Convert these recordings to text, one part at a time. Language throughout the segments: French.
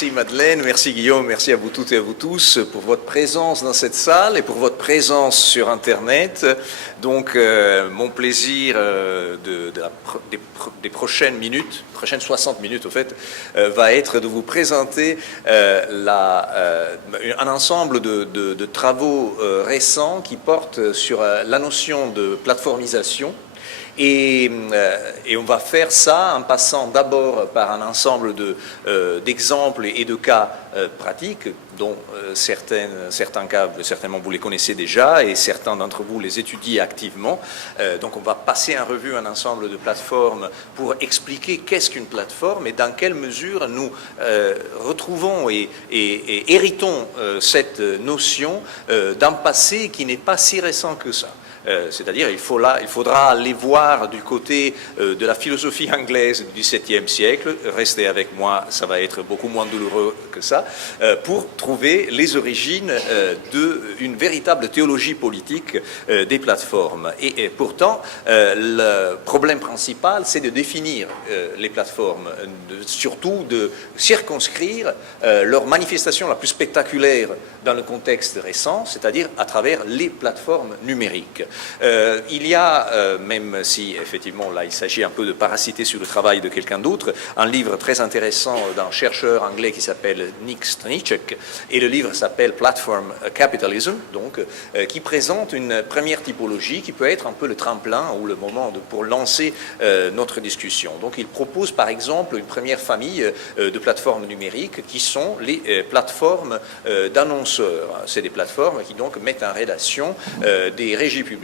Merci Madeleine, merci Guillaume, merci à vous toutes et à vous tous pour votre présence dans cette salle et pour votre présence sur Internet. Donc mon plaisir des prochaines minutes, prochaines 60 minutes au fait, va être de vous présenter un ensemble de travaux récents qui portent sur la notion de plateformisation. Et on va faire ça en passant d'abord par un ensemble d'exemples et de cas pratiques, dont certains cas, certainement vous les connaissez déjà, et certains d'entre vous les étudient activement. Donc on va passer en revue un ensemble de plateformes pour expliquer qu'est-ce qu'une plateforme et dans quelle mesure nous retrouvons et héritons cette notion d'un passé qui n'est pas si récent que ça. C'est-à-dire il faudra aller voir du côté de la philosophie anglaise du XVIIe siècle, restez avec moi, ça va être beaucoup moins douloureux que ça, pour trouver les origines d'une véritable théologie politique des plateformes. Et pourtant, le problème principal, c'est de définir les plateformes, surtout de circonscrire leur manifestation la plus spectaculaire dans le contexte récent, c'est-à-dire à travers les plateformes numériques. Il y a, même si effectivement là il s'agit un peu de parasiter sur le travail de quelqu'un d'autre, un livre très intéressant d'un chercheur anglais qui s'appelle Nick Stranichek, et le livre s'appelle Platform Capitalism, donc, qui présente une première typologie qui peut être un peu le tremplin ou le moment pour lancer notre discussion. Donc il propose par exemple une première famille de plateformes numériques qui sont les plateformes d'annonceurs. C'est des plateformes qui donc mettent en relation des régies publicitaires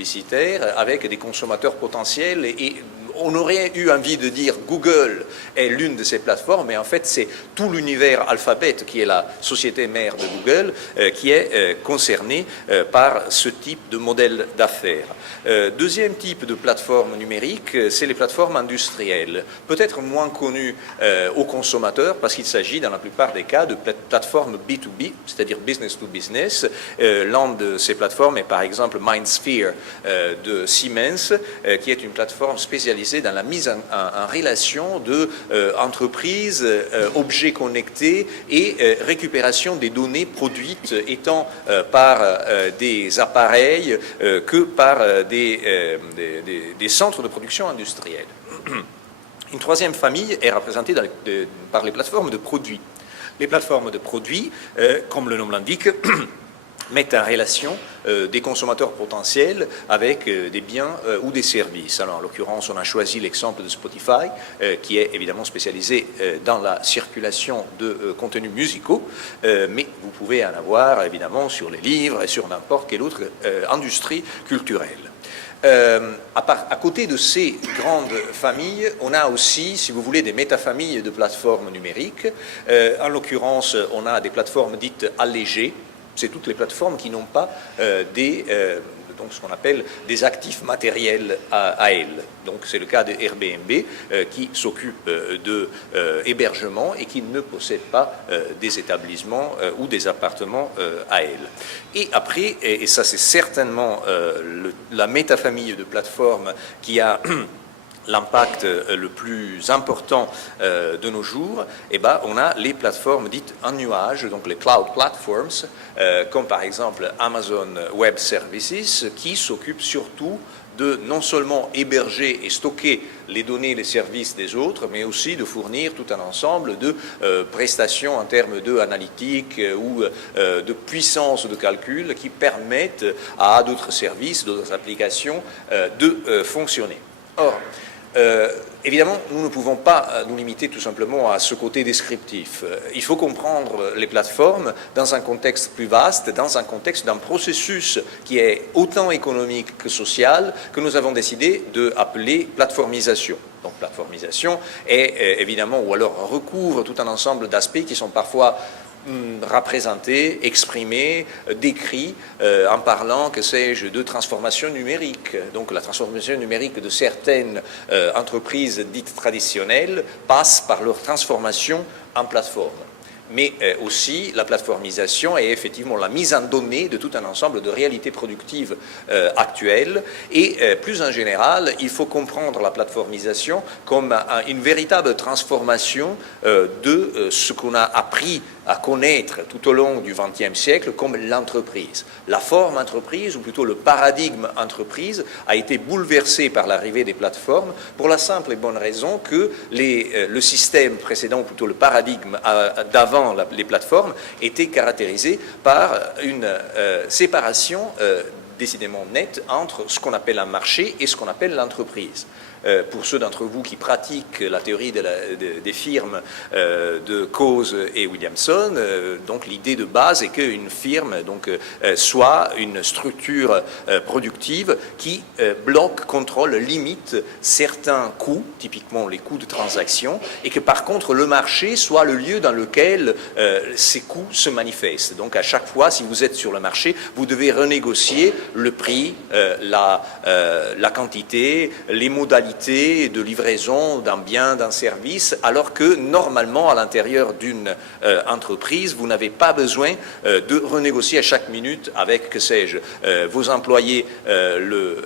avec des consommateurs potentiels et on aurait eu envie de dire Google est l'une de ces plateformes, mais en fait c'est tout l'univers Alphabet, qui est la société mère de Google, qui est concerné par ce type de modèle d'affaires. Deuxième type de plateforme numérique, c'est les plateformes industrielles, peut-être moins connues aux consommateurs parce qu'il s'agit dans la plupart des cas de plateformes B2B, c'est-à-dire business to business. L'une de ces plateformes est par exemple MindSphere de Siemens, qui est une plateforme spécialisée dans la mise en relation d'entreprises, objets connectés et récupération des données produites étant par des appareils que par des centres de production industrielle. Une troisième famille est représentée par les plateformes de produits. Les plateformes de produits, comme le nom l'indique, mettent en relation des consommateurs potentiels avec des biens ou des services. Alors, en l'occurrence, on a choisi l'exemple de Spotify, qui est évidemment spécialisé dans la circulation de contenus musicaux, mais vous pouvez en avoir évidemment sur les livres et sur n'importe quelle autre industrie culturelle. À côté de ces grandes familles, on a aussi, si vous voulez, des métafamilles de plateformes numériques. En l'occurrence, on a des plateformes dites allégées. C'est toutes les plateformes qui n'ont pas donc ce qu'on appelle des actifs matériels à elles. Donc c'est le cas de Airbnb qui s'occupe de hébergement et qui ne possède pas des établissements ou des appartements à elle. Et après, et ça c'est certainement la métafamille de plateformes qui a l'impact le plus important de nos jours, on a les plateformes dites en nuage, donc les cloud platforms, comme par exemple Amazon Web Services, qui s'occupent surtout de non seulement héberger et stocker les données et les services des autres, mais aussi de fournir tout un ensemble de prestations en termes d'analytique ou de puissance de calcul qui permettent à d'autres services, d'autres applications de fonctionner. Or, évidemment, nous ne pouvons pas nous limiter tout simplement à ce côté descriptif. Il faut comprendre les plateformes dans un contexte plus vaste, dans un contexte d'un processus qui est autant économique que social, que nous avons décidé d'appeler plateformisation. Donc plateformisation est évidemment, ou alors recouvre tout un ensemble d'aspects qui sont parfois représentés, exprimés, décrits en parlant, que sais-je, de transformation numérique. Donc la transformation numérique de certaines entreprises dites traditionnelles passe par leur transformation en plateforme. mais aussi la plateformisation et effectivement la mise en données de tout un ensemble de réalités productives actuelles. Et plus en général, il faut comprendre la plateformisation comme une véritable transformation de ce qu'on a appris à connaître tout au long du XXe siècle comme l'entreprise. La forme entreprise, ou plutôt le paradigme entreprise, a été bouleversé par l'arrivée des plateformes pour la simple et bonne raison que le système précédent, ou plutôt le paradigme d'avant les plateformes, était caractérisé par une séparation décidément nette entre ce qu'on appelle un marché et ce qu'on appelle l'entreprise. Pour ceux d'entre vous qui pratiquent la théorie des firmes de Coase et Williamson, donc l'idée de base est qu'une firme soit une structure productive qui bloque, contrôle, limite certains coûts, typiquement les coûts de transaction, et que par contre le marché soit le lieu dans lequel ces coûts se manifestent. Donc à chaque fois, si vous êtes sur le marché, vous devez renégocier le prix, la quantité, les modalités de livraison d'un bien, d'un service, alors que normalement à l'intérieur d'une entreprise, vous n'avez pas besoin de renégocier à chaque minute avec, que sais-je, vos employés le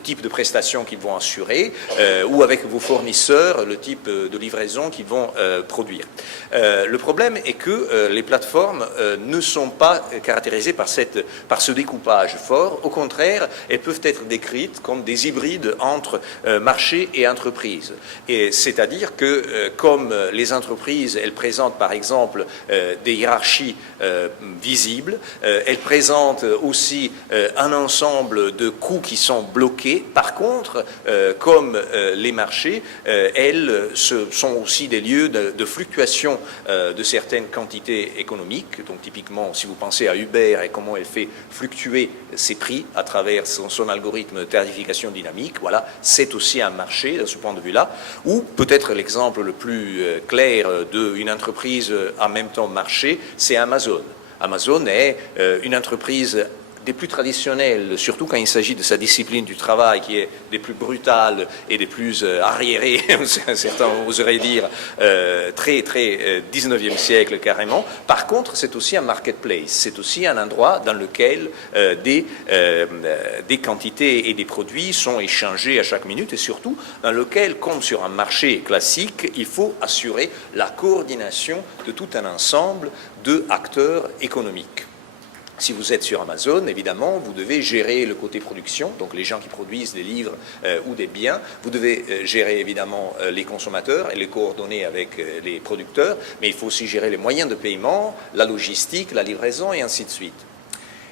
type de prestation qu'ils vont assurer ou avec vos fournisseurs le type de livraison qu'ils vont produire. Le problème est que les plateformes ne sont pas caractérisées par ce découpage fort. Au contraire, elles peuvent être décrites comme des hybrides entre marché et entreprise. Et c'est-à-dire que comme les entreprises, elles présentent par exemple des hiérarchies visibles, elles présentent aussi un ensemble de coûts qui sont bloqués. Par contre, comme les marchés, elles sont aussi des lieux de fluctuation de certaines quantités économiques. Donc typiquement, si vous pensez à Uber et comment elle fait fluctuer ses prix à travers son algorithme de tarification dynamique, voilà, c'est aussi un marché de ce point de vue-là. Ou peut-être l'exemple le plus clair d'une entreprise en même temps marché, c'est Amazon. Amazon est une entreprise des plus traditionnelles, surtout quand il s'agit de sa discipline du travail, qui est des plus brutales et des plus arriérées, certains oseraient dire, très 19e siècle carrément. Par contre, c'est aussi un marketplace, c'est aussi un endroit dans lequel des quantités et des produits sont échangés à chaque minute, et surtout dans lequel, comme sur un marché classique, il faut assurer la coordination de tout un ensemble d'acteurs économiques. Si vous êtes sur Amazon, évidemment, vous devez gérer le côté production, donc les gens qui produisent des livres ou des biens. Vous devez gérer évidemment les consommateurs et les coordonner avec les producteurs, mais il faut aussi gérer les moyens de paiement, la logistique, la livraison et ainsi de suite.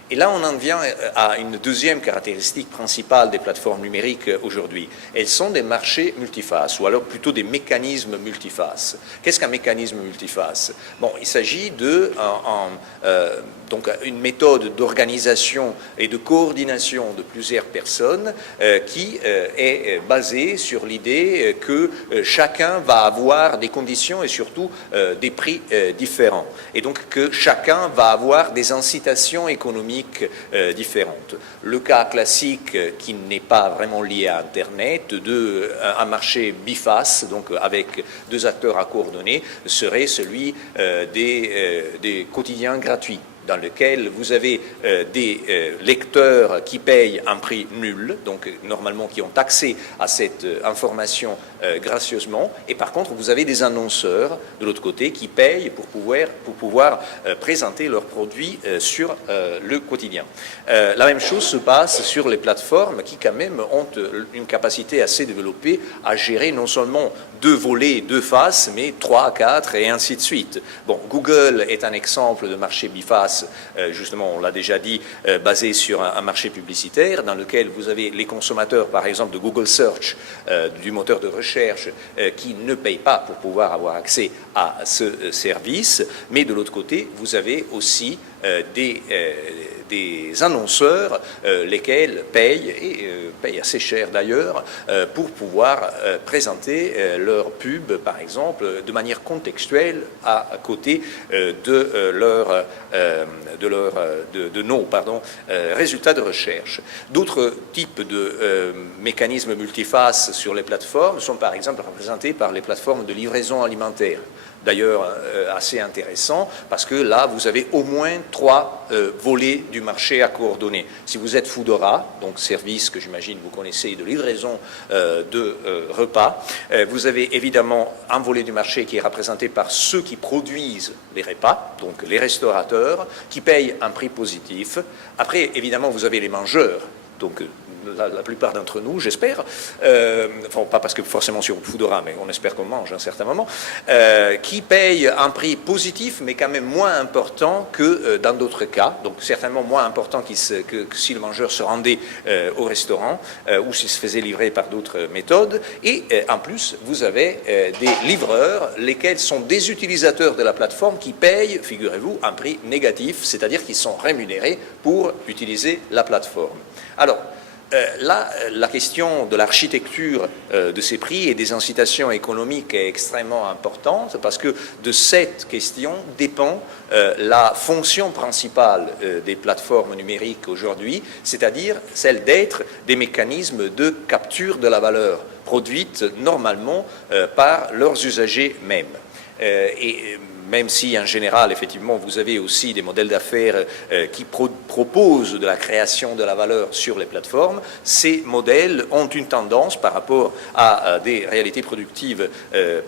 Et là, on en vient à une deuxième caractéristique principale des plateformes numériques aujourd'hui. Elles sont des marchés multifaces, ou alors plutôt des mécanismes multifaces. Qu'est-ce qu'un mécanisme multiface? Bon, il s'agit donc une méthode d'organisation et de coordination de plusieurs personnes qui est basée sur l'idée que chacun va avoir des conditions et surtout des prix différents. Et donc que chacun va avoir des incitations économiques différentes. Le cas classique, qui n'est pas vraiment lié à Internet, un marché biface, donc avec deux acteurs à coordonner, serait celui des quotidiens gratuits, dans lequel vous avez des lecteurs qui payent un prix nul, donc normalement qui ont accès à cette information gracieusement, et par contre vous avez des annonceurs de l'autre côté qui payent pour pouvoir présenter leurs produits sur le quotidien. La même chose se passe sur les plateformes qui quand même ont une capacité assez développée à gérer non seulement deux volets, deux faces, mais 3, 4 et ainsi de suite. Bon, Google est un exemple de marché biface, justement, on l'a déjà dit, basé sur un marché publicitaire dans lequel vous avez les consommateurs, par exemple, de Google Search, du moteur de recherche, qui ne payent pas pour pouvoir avoir accès à ce service, mais de l'autre côté, vous avez aussi des annonceurs, lesquels payent, et payent assez cher d'ailleurs, pour pouvoir présenter leur pub, par exemple, de manière contextuelle à côté de nos résultats de recherche. D'autres types de mécanismes multifaces sur les plateformes sont par exemple représentés par les plateformes de livraison alimentaire. d'ailleurs assez intéressant, parce que là, vous avez au moins 3 volets du marché à coordonner. Si vous êtes Foodora, donc service que j'imagine vous connaissez de livraison de repas, vous avez évidemment un volet du marché qui est représenté par ceux qui produisent les repas, donc les restaurateurs, qui payent un prix positif. Après, évidemment, vous avez les mangeurs, donc la plupart d'entre nous, j'espère, enfin pas parce que forcément sur Foodora, mais on espère qu'on mange à un certain moment, qui payent un prix positif, mais quand même moins important que dans d'autres cas, donc certainement moins important que si le mangeur se rendait au restaurant ou s'il se faisait livrer par d'autres méthodes. Et en plus, vous avez des livreurs, lesquels sont des utilisateurs de la plateforme qui payent, figurez-vous, un prix négatif, c'est-à-dire qu'ils sont rémunérés pour utiliser la plateforme. Alors, là, la question de l'architecture de ces prix et des incitations économiques est extrêmement importante parce que de cette question dépend la fonction principale des plateformes numériques aujourd'hui, c'est-à-dire celle d'être des mécanismes de capture de la valeur produite normalement par leurs usagers mêmes. Et même si en général, effectivement, vous avez aussi des modèles d'affaires qui proposent de la création de la valeur sur les plateformes, ces modèles ont une tendance par rapport à des réalités productives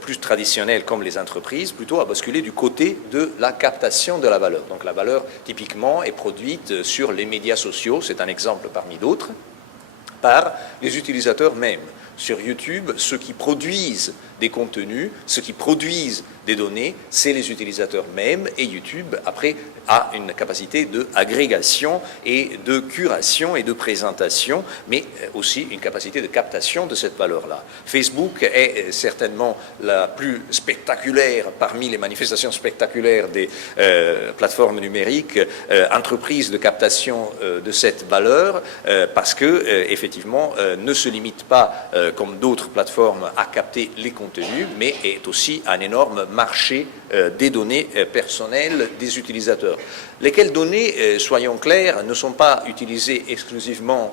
plus traditionnelles comme les entreprises, plutôt à basculer du côté de la captation de la valeur. Donc la valeur, typiquement, est produite sur les médias sociaux, c'est un exemple parmi d'autres, par les utilisateurs mêmes. Sur YouTube, ceux qui produisent des contenus, ceux qui produisent des données, c'est les utilisateurs mêmes, et YouTube, après, a une capacité d'agrégation et de curation et de présentation, mais aussi une capacité de captation de cette valeur-là. Facebook est certainement la plus spectaculaire parmi les manifestations spectaculaires des plateformes numériques, entreprise de captation de cette valeur, parce que, effectivement, ne se limite pas comme d'autres plateformes, à capter les contenus, mais est aussi un énorme marché des données personnelles des utilisateurs. Lesquelles données, soyons clairs, ne sont pas utilisées exclusivement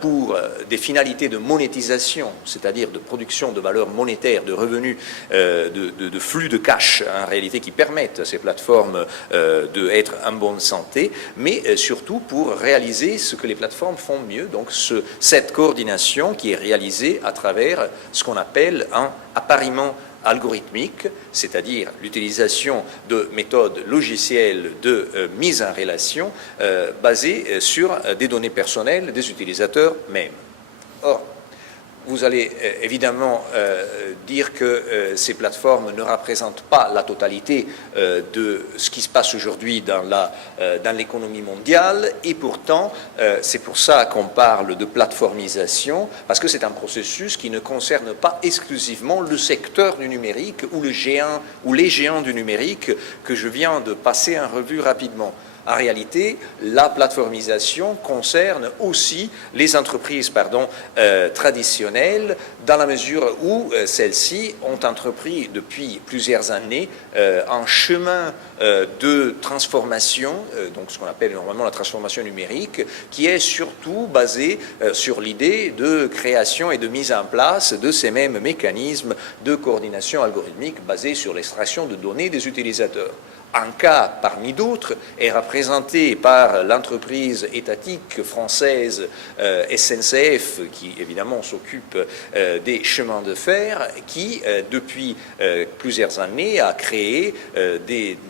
pour des finalités de monétisation, c'est-à-dire de production de valeur monétaire, de revenus, de flux de cash, en réalité, qui permettent à ces plateformes d'être en bonne santé, mais surtout pour réaliser ce que les plateformes font mieux, donc cette coordination qui est réalisée à travers ce qu'on appelle un appariement algorithmique, c'est-à-dire l'utilisation de méthodes logicielles de mise en relation basées sur des données personnelles des utilisateurs mêmes. Or, vous allez évidemment dire que ces plateformes ne représentent pas la totalité de ce qui se passe aujourd'hui dans l'économie mondiale, et pourtant c'est pour ça qu'on parle de plateformisation, parce que c'est un processus qui ne concerne pas exclusivement le secteur du numérique ou les géants du numérique que je viens de passer en revue rapidement. En réalité, la plateformisation concerne aussi les entreprises traditionnelles, dans la mesure où celles-ci ont entrepris depuis plusieurs années un chemin de transformation, donc ce qu'on appelle normalement la transformation numérique, qui est surtout basé sur l'idée de création et de mise en place de ces mêmes mécanismes de coordination algorithmique basés sur l'extraction de données des utilisateurs. Un cas parmi d'autres est représenté par l'entreprise étatique française SNCF, qui évidemment s'occupe des chemins de fer, qui depuis plusieurs années a créé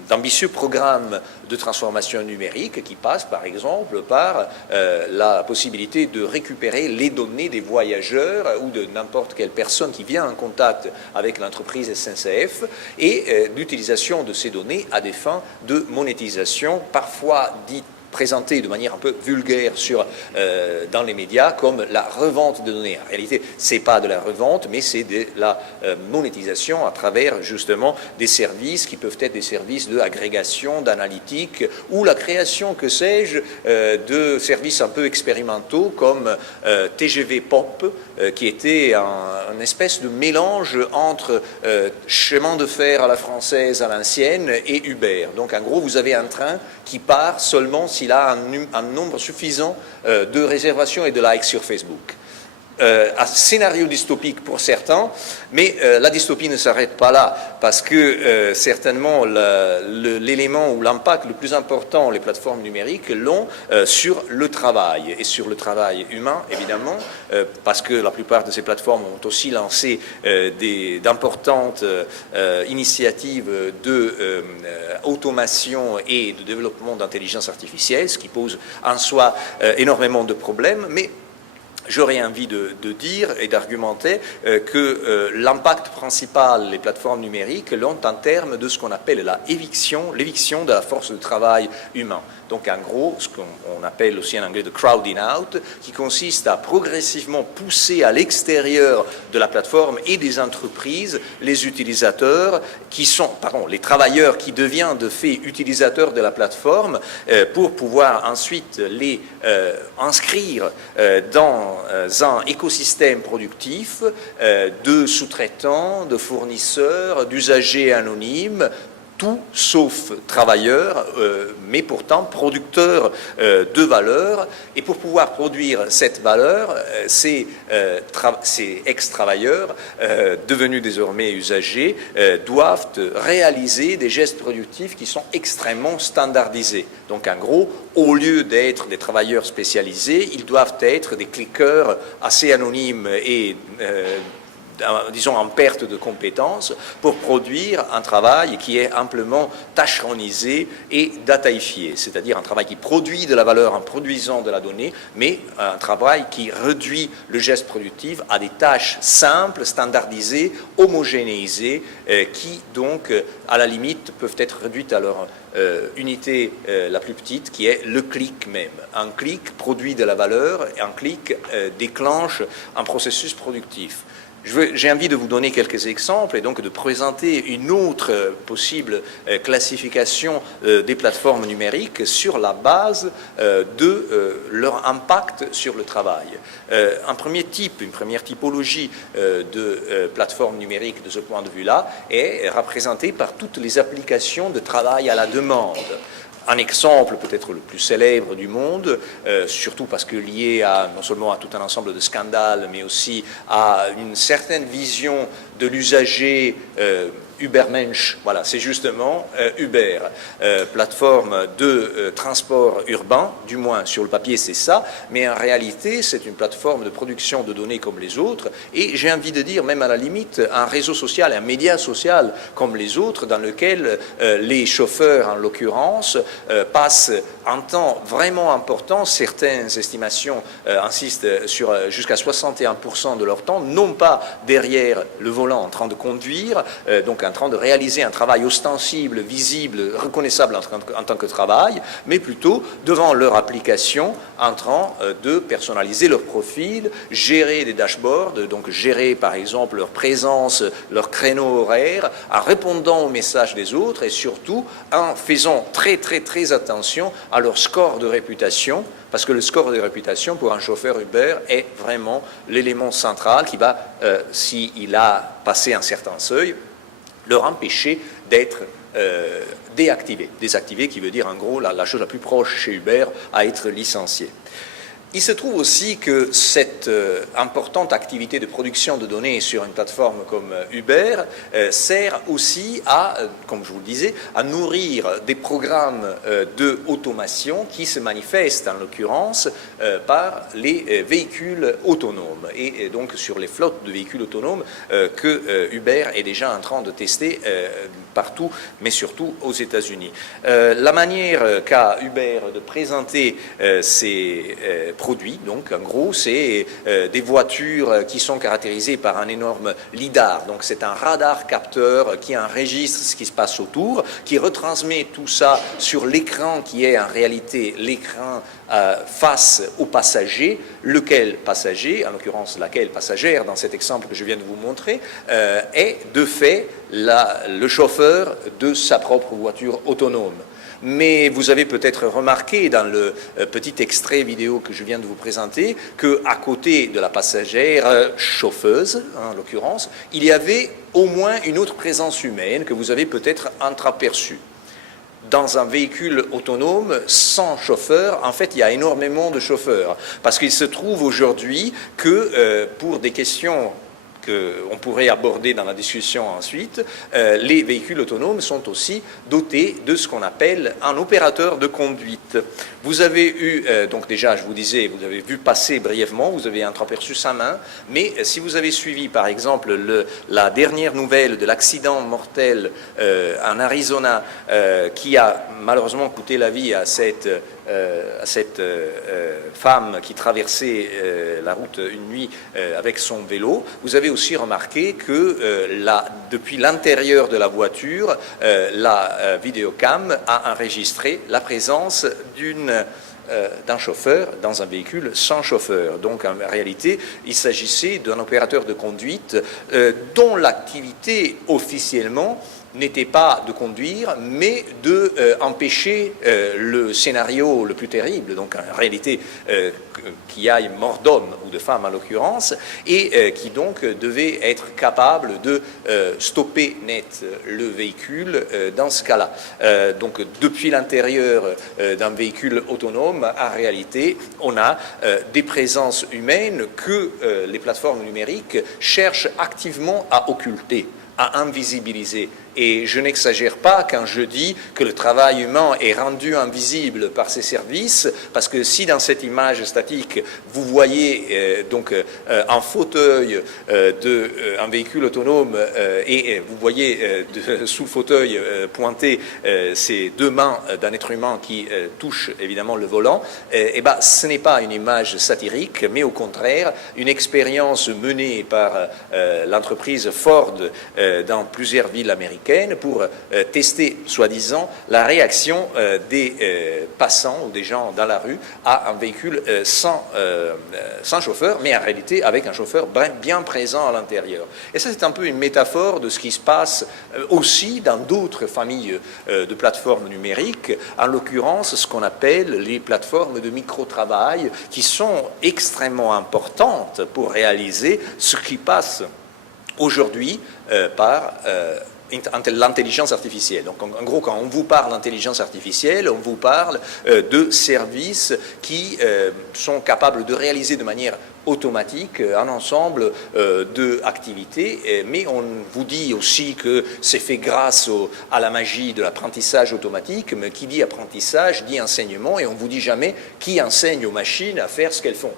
d'ambitieux programmes de transformation numérique qui passent par exemple par la possibilité de récupérer les données des voyageurs ou de n'importe quelle personne qui vient en contact avec l'entreprise SNCF, et l'utilisation de ces données à des fins de monétisation, parfois dites présenté de manière un peu vulgaire dans les médias comme la revente de données. En réalité, ce n'est pas de la revente, mais c'est de la monétisation à travers justement des services qui peuvent être des services d'agrégation, d'analytique, ou la création, que sais-je, de services un peu expérimentaux comme TGV Pop, qui était une espèce de mélange entre chemin de fer à la française, à l'ancienne, et Uber. Donc en gros, vous avez un train qui part seulement s'il a un nombre suffisant de réservations et de likes sur Facebook. un scénario dystopique pour certains, mais la dystopie ne s'arrête pas là, parce que certainement l'élément ou l'impact le plus important, les plateformes numériques l'ont sur le travail, et sur le travail humain, évidemment, parce que la plupart de ces plateformes ont aussi lancé d'importantes initiatives d'automation et de développement d'intelligence artificielle, ce qui pose en soi énormément de problèmes, mais j'aurais envie de dire et d'argumenter que l'impact principal des plateformes numériques l'ont en termes de ce qu'on appelle l'éviction de la force de travail humain. Donc en gros, ce qu'on appelle aussi en anglais de crowding out, qui consiste à progressivement pousser à l'extérieur de la plateforme et des entreprises les utilisateurs les travailleurs qui deviennent de fait utilisateurs de la plateforme pour pouvoir ensuite les inscrire dans un écosystème productif de sous-traitants, de fournisseurs, d'usagers anonymes, tout sauf travailleurs, mais pourtant producteurs de valeur. Et pour pouvoir produire cette valeur, ces ex-travailleurs, devenus désormais usagers, doivent réaliser des gestes productifs qui sont extrêmement standardisés. Donc en gros, au lieu d'être des travailleurs spécialisés, ils doivent être des cliqueurs assez anonymes et disons en perte de compétences, pour produire un travail qui est amplement tâcheronisé et dataïfié, c'est-à-dire un travail qui produit de la valeur en produisant de la donnée, mais un travail qui réduit le geste productif à des tâches simples, standardisées, homogénéisées, qui donc, à la limite, peuvent être réduites à leur unité la plus petite, qui est le clic même. Un clic produit de la valeur et un clic déclenche un processus productif. J'ai envie de vous donner quelques exemples et donc de présenter une autre possible classification des plateformes numériques sur la base de leur impact sur le travail. Une première typologie de plateformes numériques de ce point de vue-là est représentée par toutes les applications de travail à la demande. Un exemple peut-être le plus célèbre du monde, surtout parce que lié non seulement à tout un ensemble de scandales, mais aussi à une certaine vision de l'usager Ubermensch, voilà, c'est justement Uber, plateforme de transport urbain, du moins sur le papier c'est ça, mais en réalité c'est une plateforme de production de données comme les autres, et j'ai envie de dire même à la limite un réseau social, un média social comme les autres, dans lequel les chauffeurs en l'occurrence passent un temps vraiment important, certaines estimations insistent sur jusqu'à 61% de leur temps, non pas derrière le volant en train de conduire, donc en train de réaliser un travail ostensible, visible, reconnaissable en tant que travail, mais plutôt devant leur application en train de personnaliser leur profil, gérer des dashboards, donc gérer par exemple leur présence, leur créneau horaire, en répondant aux messages des autres et surtout en faisant très attention à leur score de réputation, parce que le score de réputation pour un chauffeur Uber est vraiment l'élément central qui va, s'il a passé un certain seuil, leur empêcher d'être déactivé. Désactivé qui veut dire en gros la chose la plus proche chez Uber à être licencié. Il se trouve aussi que cette importante activité de production de données sur une plateforme comme Uber sert aussi à, comme je vous le disais, à nourrir des programmes de automation qui se manifestent en l'occurrence par les véhicules autonomes et donc sur les flottes de véhicules autonomes que Uber est déjà en train de tester partout, mais surtout aux États-Unis. La manière qu'a Uber de présenter ces produits, donc en gros, c'est des voitures qui sont caractérisées par un énorme lidar. Donc c'est un radar capteur qui enregistre ce qui se passe autour, qui retransmet tout ça sur l'écran qui est en réalité l'écran face au passager, lequel passager, en l'occurrence laquelle passagère dans cet exemple que je viens de vous montrer, est de fait le chauffeur de sa propre voiture autonome. Mais vous avez peut-être remarqué dans le petit extrait vidéo que je viens de vous présenter qu'à côté de la passagère chauffeuse, en l'occurrence, il y avait au moins une autre présence humaine que vous avez peut-être entreaperçue. dans un véhicule autonome sans chauffeur, en fait, il y a énormément de chauffeurs. Parce qu'il se trouve aujourd'hui que pour des questions qu'on pourrait aborder dans la discussion ensuite, les véhicules autonomes sont aussi dotés de ce qu'on appelle un opérateur de conduite. Vous avez eu, donc déjà, je vous disais, vous avez vu passer brièvement, vous avez entreaperçu sa main, mais si vous avez suivi, par exemple, la dernière nouvelle de l'accident mortel en Arizona, qui a malheureusement coûté la vie à cette femme qui traversait la route une nuit avec son vélo, vous avez aussi remarqué que depuis l'intérieur de la voiture, la vidéocam a enregistré la présence d'un chauffeur dans un véhicule sans chauffeur. Donc en réalité, il s'agissait d'un opérateur de conduite dont l'activité officiellement n'était pas de conduire, mais d'empêcher le scénario le plus terrible, donc en réalité qu'il y ait mort d'homme ou de femme en l'occurrence, et qui donc devait être capable de stopper net le véhicule dans ce cas-là. Donc depuis l'intérieur d'un véhicule autonome, en réalité, on a des présences humaines que les plateformes numériques cherchent activement à occulter, à invisibiliser. Et je n'exagère pas quand je dis que le travail humain est rendu invisible par ces services, parce que si dans cette image statique, vous voyez donc un fauteuil un véhicule autonome et vous voyez sous le fauteuil pointer ces deux mains d'un être humain qui touche évidemment le volant, et ben, ce n'est pas une image satirique, mais au contraire une expérience menée par l'entreprise Ford dans plusieurs villes américaines pour tester, soi-disant, la réaction des passants ou des gens dans la rue à un véhicule sans chauffeur, mais en réalité avec un chauffeur bien présent à l'intérieur. Et ça, c'est un peu une métaphore de ce qui se passe aussi dans d'autres familles de plateformes numériques, en l'occurrence ce qu'on appelle les plateformes de micro-travail, qui sont extrêmement importantes pour réaliser ce qui passe aujourd'hui par l'intelligence artificielle. Donc en gros, quand on vous parle d'intelligence artificielle, on vous parle de services qui sont capables de réaliser de manière automatique un ensemble d'activités, mais on vous dit aussi que c'est fait grâce à la magie de l'apprentissage automatique, mais qui dit apprentissage dit enseignement, et on ne vous dit jamais qui enseigne aux machines à faire ce qu'elles font.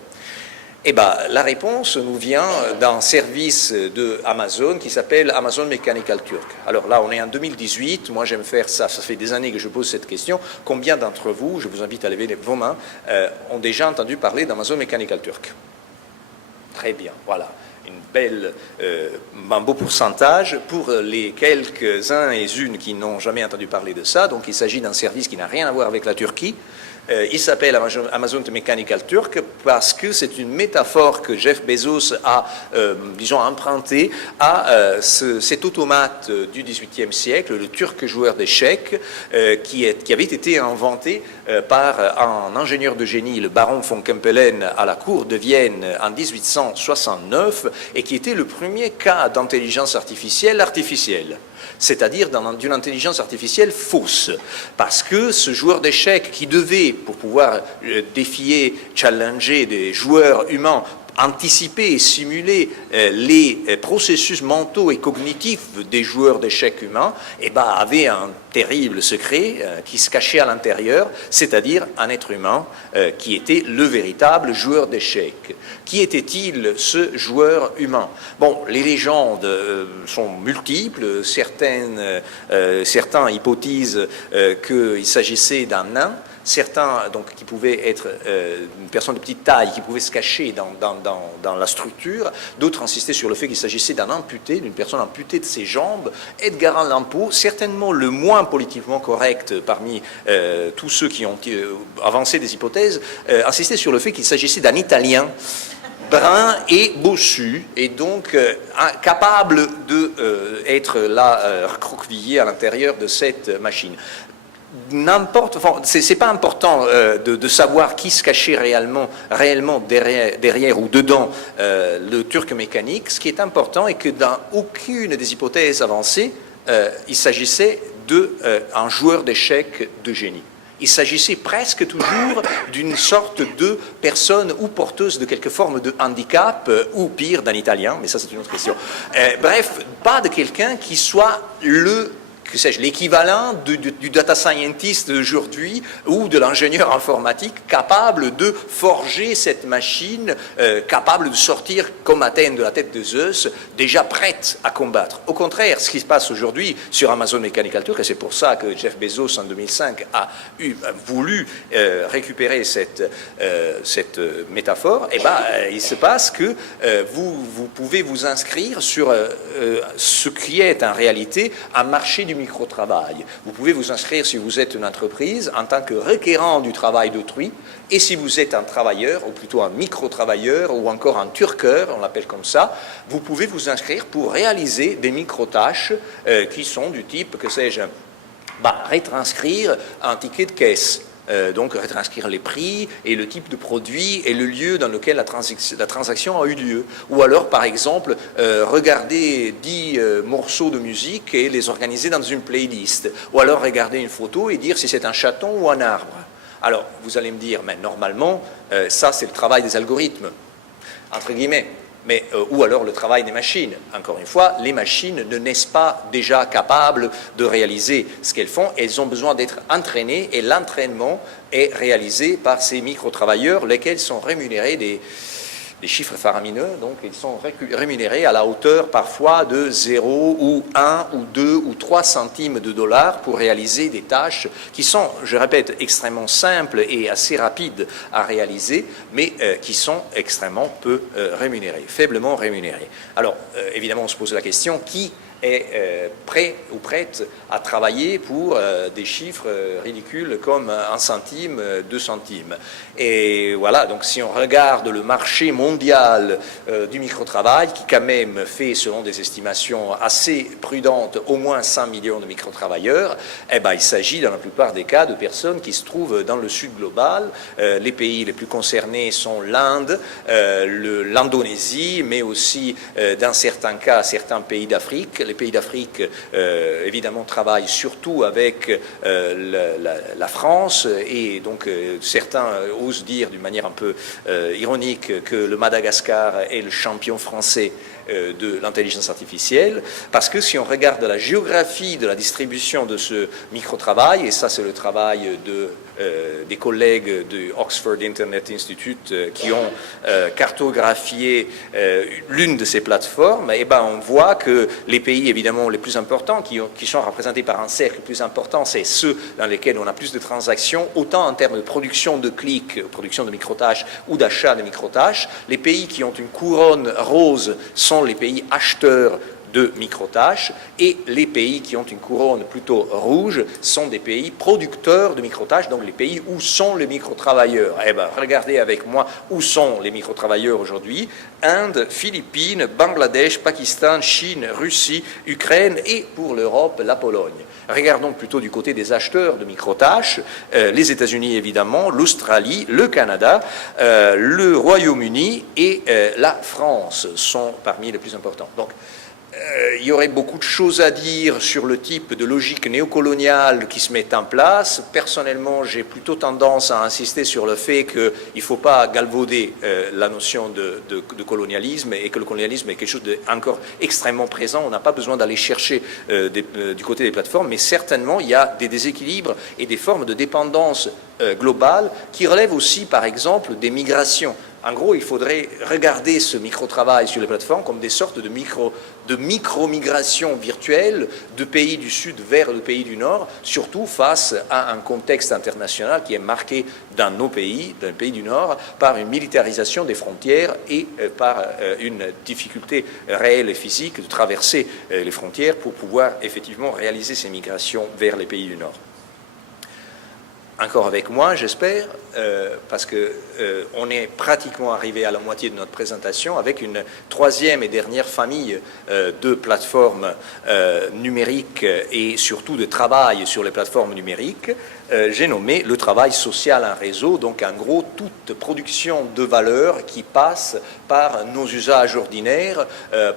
Eh bien, la réponse nous vient d'un service de Amazon qui s'appelle Amazon Mechanical Turk. Alors là, on est en 2018, moi j'aime faire ça, ça fait des années que je pose cette question. Combien d'entre vous, je vous invite à lever vos mains, ont déjà entendu parler d'Amazon Mechanical Turk? Très bien, voilà. Un beau pourcentage pour les quelques-uns et unes qui n'ont jamais entendu parler de ça. Donc il s'agit d'un service qui n'a rien à voir avec la Turquie. Il s'appelle Amazon Mechanical Turk parce que c'est une métaphore que Jeff Bezos a, disons, empruntée à cet automate du XVIIIe siècle, le turc joueur d'échecs, qui avait été inventé par un ingénieur de génie, le baron von Kempelen, à la cour de Vienne en 1869, et qui était le premier cas d'intelligence artificielle, c'est-à-dire d'une intelligence artificielle fausse, parce que ce joueur d'échecs qui devait, pour pouvoir défier, challenger des joueurs humains, anticiper et simuler les processus mentaux et cognitifs des joueurs d'échecs humains, eh ben, avait un terrible secret qui se cachait à l'intérieur, c'est-à-dire un être humain qui était le véritable joueur d'échecs. Qui était-il, ce joueur humain? Bon, les légendes sont multiples. Certains hypothèsent qu'il s'agissait d'un nain. Certains, donc, qui pouvaient être une personne de petite taille, qui pouvait se cacher dans la structure. D'autres insistaient sur le fait qu'il s'agissait d'un amputé, d'une personne amputée de ses jambes. Edgar Allan Poe, certainement le moins politiquement correct parmi tous ceux qui ont avancé des hypothèses, insistait sur le fait qu'il s'agissait d'un Italien brun et bossu, et donc capable d'être là recroquevillé à l'intérieur de cette machine. C'est pas important de savoir qui se cachait réellement derrière ou dedans le turc mécanique. Ce qui est important est que dans aucune des hypothèses avancées, il s'agissait d'un joueur d'échecs de génie. Il s'agissait presque toujours d'une sorte de personne ou porteuse de quelque forme de handicap, ou pire, d'un Italien, mais ça c'est une autre question. Bref, pas de quelqu'un qui soit que sais-je, l'équivalent du data scientist d'aujourd'hui ou de l'ingénieur informatique capable de forger cette machine, capable de sortir comme Athènes de la tête de Zeus, déjà prête à combattre. Au contraire, ce qui se passe aujourd'hui sur Amazon Mechanical Turk, et c'est pour ça que Jeff Bezos en 2005 a voulu récupérer cette métaphore, il se passe que vous pouvez vous inscrire sur ce qui est en réalité un marché du micro-travail. Vous pouvez vous inscrire si vous êtes une entreprise en tant que requérant du travail d'autrui, et si vous êtes un travailleur, ou plutôt un micro-travailleur, ou encore un turqueur, on l'appelle comme ça, vous pouvez vous inscrire pour réaliser des micro-tâches qui sont du type, que sais-je, retranscrire un ticket de caisse. Donc retranscrire les prix et le type de produit et le lieu dans lequel la transaction a eu lieu. Ou alors, par exemple, regarder 10 morceaux de musique et les organiser dans une playlist. Ou alors regarder une photo et dire si c'est un chaton ou un arbre. Alors, vous allez me dire, mais normalement, ça c'est le travail des algorithmes, entre guillemets. Mais, ou alors le travail des machines. Encore une fois, les machines ne naissent pas déjà capables de réaliser ce qu'elles font. Elles ont besoin d'être entraînées et l'entraînement est réalisé par ces micro-travailleurs, lesquels sont rémunérés des chiffres faramineux. Donc, ils sont rémunérés à la hauteur parfois de 0 ou 1 ou 2 ou 3 centimes de dollars pour réaliser des tâches qui sont, je répète, extrêmement simples et assez rapides à réaliser, mais qui sont extrêmement peu rémunérés, faiblement rémunérés. Alors, évidemment, on se pose la question, qui est prêt ou prête à travailler pour des chiffres ridicules comme 1 centime, 2 centimes. Et voilà, donc si on regarde le marché mondial du microtravail, qui quand même fait, selon des estimations assez prudentes, au moins 5 millions de microtravailleurs, il s'agit dans la plupart des cas de personnes qui se trouvent dans le sud global. Les pays les plus concernés sont l'Inde, l'Indonésie, mais aussi dans certains cas, certains pays d'Afrique. Les pays d'Afrique, évidemment, travaillent surtout avec la France, et donc certains osent dire d'une manière un peu ironique que le Madagascar est le champion français de l'intelligence artificielle, parce que si on regarde la géographie de la distribution de ce micro-travail, et ça c'est le travail des collègues du Oxford Internet Institute qui ont cartographié l'une de ces plateformes, on voit que les pays évidemment les plus importants, qui sont représentés par un cercle plus important, c'est ceux dans lesquels on a plus de transactions, autant en termes de production de clics, production de micro-tâches ou d'achat de micro-tâches. Les pays qui ont une couronne rose sont les pays acheteurs de micro-tâches, et les pays qui ont une couronne plutôt rouge sont des pays producteurs de micro-tâches, donc les pays où sont les micro-travailleurs. Regardez avec moi où sont les micro-travailleurs aujourd'hui: Inde, Philippines, Bangladesh, Pakistan, Chine, Russie, Ukraine, et pour l'Europe, la Pologne. Regardons plutôt du côté des acheteurs de micro-tâches, les États-Unis évidemment, l'Australie, le Canada, le Royaume-Uni et la France sont parmi les plus importants. Donc, il y aurait beaucoup de choses à dire sur le type de logique néocoloniale qui se met en place. Personnellement, j'ai plutôt tendance à insister sur le fait qu'il ne faut pas galvauder la notion de colonialisme, et que le colonialisme est quelque chose d'encore extrêmement présent. On n'a pas besoin d'aller chercher du côté des plateformes, mais certainement il y a des déséquilibres et des formes de dépendance globale qui relèvent aussi, par exemple, des migrations. En gros, il faudrait regarder ce micro-travail sur les plateformes comme des sortes de micro-migrations virtuelles de pays du Sud vers le pays du Nord, surtout face à un contexte international qui est marqué dans nos pays, dans les pays du Nord, par une militarisation des frontières et par une difficulté réelle et physique de traverser les frontières pour pouvoir effectivement réaliser ces migrations vers les pays du Nord. encore avec moi, j'espère, parce que on est pratiquement arrivé à la moitié de notre présentation avec une troisième et dernière famille de plateformes numériques et surtout de travail sur les plateformes numériques. J'ai nommé le travail social en réseau, donc en gros toute production de valeur qui passe par nos usages ordinaires,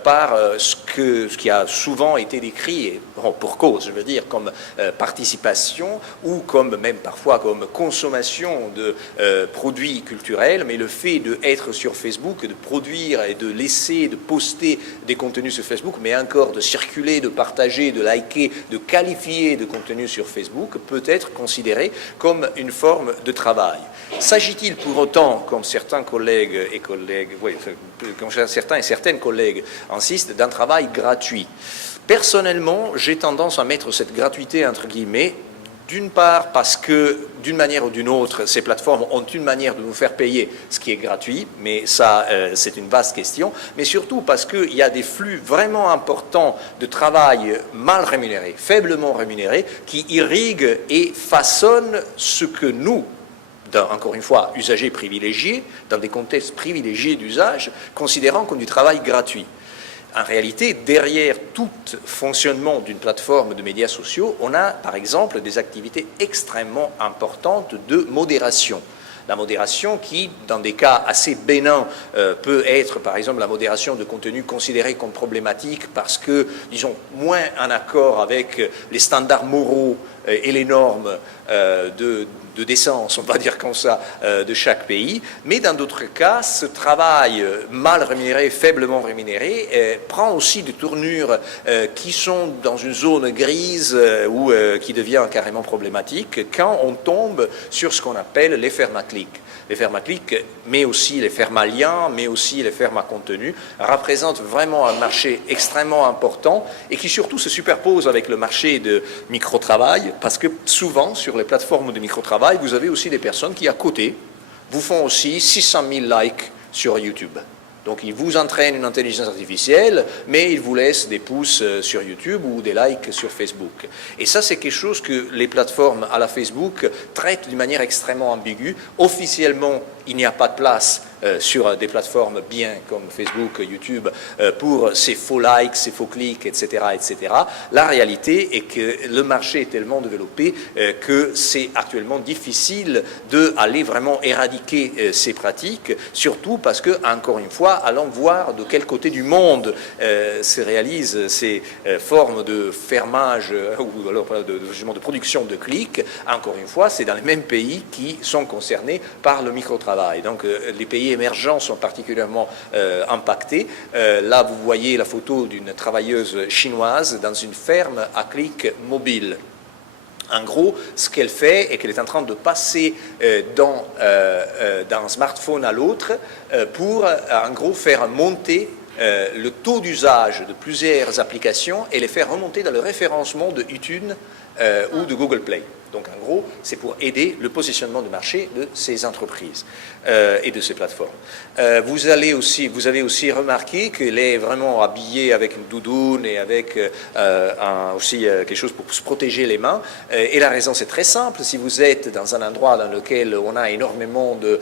par ce qui a souvent été décrit, et, bon, pour cause, je veux dire, comme participation ou comme même parfois comme consommation de produits culturels, mais le fait d'être sur Facebook, de produire et de laisser, de poster des contenus sur Facebook, mais encore de circuler, de partager, de liker, de qualifier de contenu sur Facebook, peut être considéré comme une forme de travail. S'agit-il pour autant, comme certains collègues et certaines collègues insistent, d'un travail gratuit? Personnellement, j'ai tendance à mettre cette gratuité entre guillemets, d'une part parce que, d'une manière ou d'une autre, ces plateformes ont une manière de nous faire payer ce qui est gratuit, mais ça, c'est une vaste question, mais surtout parce qu'il y a des flux vraiment importants de travail mal rémunéré, faiblement rémunéré, qui irriguent et façonnent ce que nous, encore une fois, usagers privilégiés, dans des contextes privilégiés d'usage, considérant comme du travail gratuit. En réalité, derrière tout fonctionnement d'une plateforme de médias sociaux, on a par exemple des activités extrêmement importantes de modération. La modération qui, dans des cas assez bénins, peut être par exemple la modération de contenu considéré comme problématique parce que, disons, moins en accord avec les standards moraux et les normes de décence, on va dire comme ça, de chaque pays. Mais dans d'autres cas, ce travail mal rémunéré, faiblement rémunéré, prend aussi des tournures qui sont dans une zone grise ou qui devient carrément problématique quand on tombe sur ce qu'on appelle les fermes à clics. Les fermes à clics, mais aussi les fermes à liens, mais aussi les fermes à contenu, représentent vraiment un marché extrêmement important et qui surtout se superpose avec le marché de micro-travail, parce que souvent, sur les plateformes de micro-travail, vous avez aussi des personnes qui, à côté, vous font aussi 600 000 likes sur YouTube. Donc, ils vous entraînent une intelligence artificielle, mais ils vous laissent des pouces sur YouTube ou des likes sur Facebook. Et ça, c'est quelque chose que les plateformes à la Facebook traitent d'une manière extrêmement ambiguë. Officiellement, il n'y a pas de place sur des plateformes bien comme Facebook, YouTube, pour ces faux likes, ces faux clics, etc., etc. La réalité est que le marché est tellement développé que c'est actuellement difficile d'aller vraiment éradiquer ces pratiques, surtout parce que, encore une fois, allons voir de quel côté du monde se réalisent ces formes de fermage ou alors de production de clics. Encore une fois, c'est dans les mêmes pays qui sont concernés par le micro-travail. Donc, les pays émergents sont particulièrement impactés. Là, vous voyez la photo d'une travailleuse chinoise dans une ferme à clics mobile. En gros, ce qu'elle fait est qu'elle est en train de passer d'un smartphone à l'autre pour, en gros, faire monter le taux d'usage de plusieurs applications et les faire remonter dans le référencement de iTunes ou de Google Play. Donc, en gros, c'est pour aider le positionnement de marché de ces entreprises et de ces plateformes. Vous avez aussi remarqué qu'elle est vraiment habillée avec une doudoune et avec aussi quelque chose pour se protéger les mains. Et la raison, c'est très simple. Si vous êtes dans un endroit dans lequel on a énormément de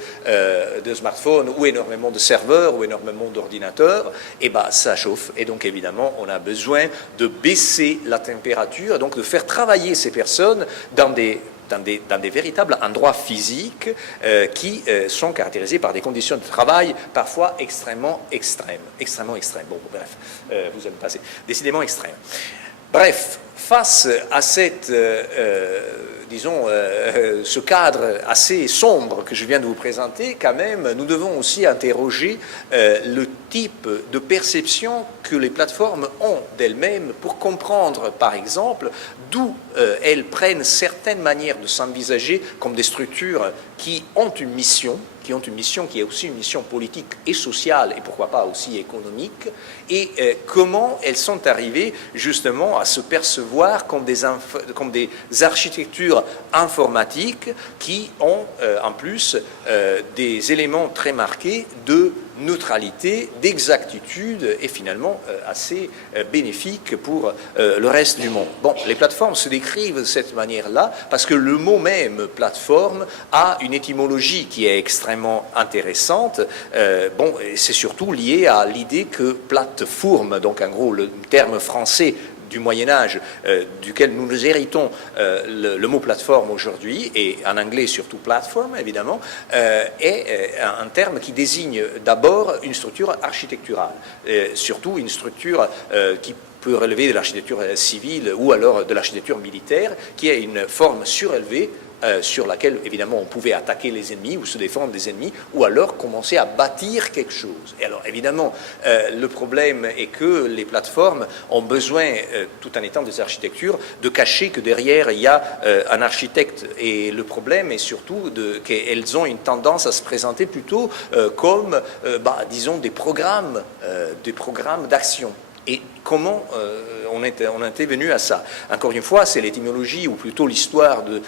smartphones ou énormément de serveurs ou énormément d'ordinateurs, eh ben, ça chauffe. Et donc, évidemment, on a besoin de baisser la température, donc de faire travailler ces personnes dans des véritables endroits physiques qui sont caractérisés par des conditions de travail parfois extrêmement extrêmes. Bon, bref, vous allez passer. Décidément extrêmes. Bref, face à cette, ce cadre assez sombre que je viens de vous présenter, quand même, nous devons aussi interroger le type de perception que les plateformes ont d'elles-mêmes pour comprendre, par exemple, d'où elles prennent certaines manières de s'envisager comme des structures qui ont une mission qui est aussi une mission politique et sociale, et pourquoi pas aussi économique, et comment elles sont arrivées justement à se percevoir concevoir comme des architectures informatiques qui ont en plus des éléments très marqués de neutralité, d'exactitude et finalement assez bénéfique pour le reste du monde. Bon, les plateformes se décrivent de cette manière-là parce que le mot même plateforme a une étymologie qui est extrêmement intéressante. Bon, c'est surtout lié à l'idée que plateforme, donc en gros le terme français du Moyen-Âge, duquel nous héritons le mot plateforme aujourd'hui, et en anglais surtout platform évidemment, est un terme qui désigne d'abord une structure architecturale, surtout une structure qui peut relever de l'architecture civile ou alors de l'architecture militaire, qui a une forme surélevée sur laquelle, évidemment, on pouvait attaquer les ennemis ou se défendre des ennemis, ou alors commencer à bâtir quelque chose. Et alors, évidemment, le problème est que les plateformes ont besoin, tout en étant des architectures, de cacher que derrière, il y a un architecte. Et le problème est surtout qu'elles ont une tendance à se présenter plutôt comme, disons, des programmes d'action. Et comment on était venu à ça? Encore une fois, c'est l'étymologie ou plutôt l'histoire de